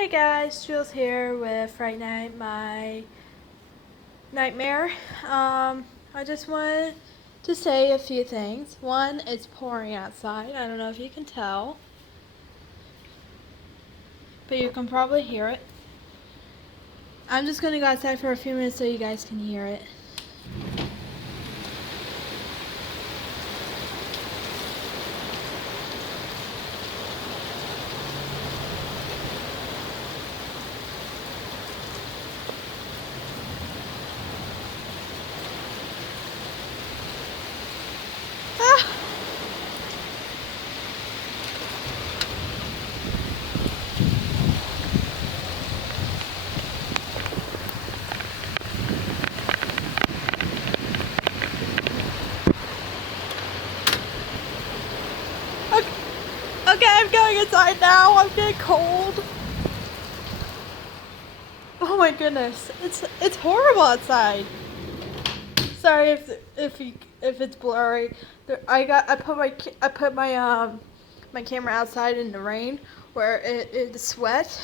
Hey guys, Jules here with Fright Night, my nightmare. I just wanted to say a few things. One, it's pouring outside. I don't know if you can tell, but you can probably hear it. I'm just going to go outside for a few minutes so you guys can hear it. Ah! Okay, I'm going inside now. I'm getting cold. Oh my goodness, it's horrible outside. Sorry if it's blurry. I put my camera outside in the rain where it's wet.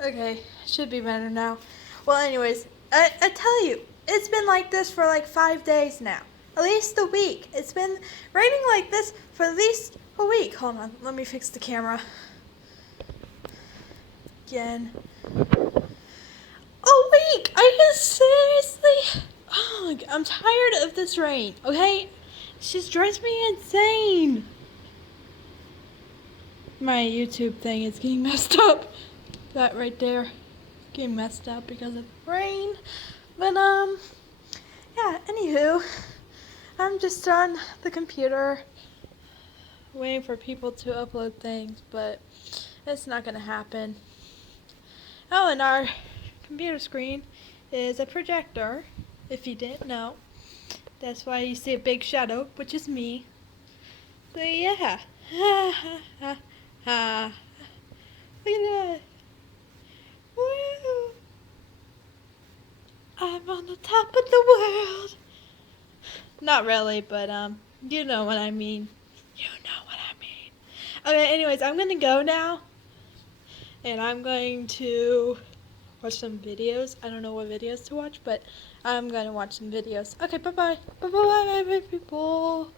Okay, should be better now. Well, anyways, I tell you, it's been like this for like 5 days now. At least a week. It's been raining like this for at least a week. Hold on, let me fix the camera. Again. A week! Are you seriously? Oh, I'm tired of this rain, okay? It just drives me insane. My YouTube thing is getting messed up. That right there, getting messed up because of rain. But yeah. Anywho, I'm just on the computer waiting for people to upload things, but it's not gonna happen. Oh, and our computer screen is a projector. If you didn't know, that's why you see a big shadow, which is me. But yeah, look at that. Woo! I'm on the top of the world. Not really, but you know what I mean. You know what I mean. Okay, anyways, I'm gonna go now, and I'm going to watch some videos. I don't know what videos to watch, but I'm gonna watch some videos. Okay, bye bye. Bye bye, people.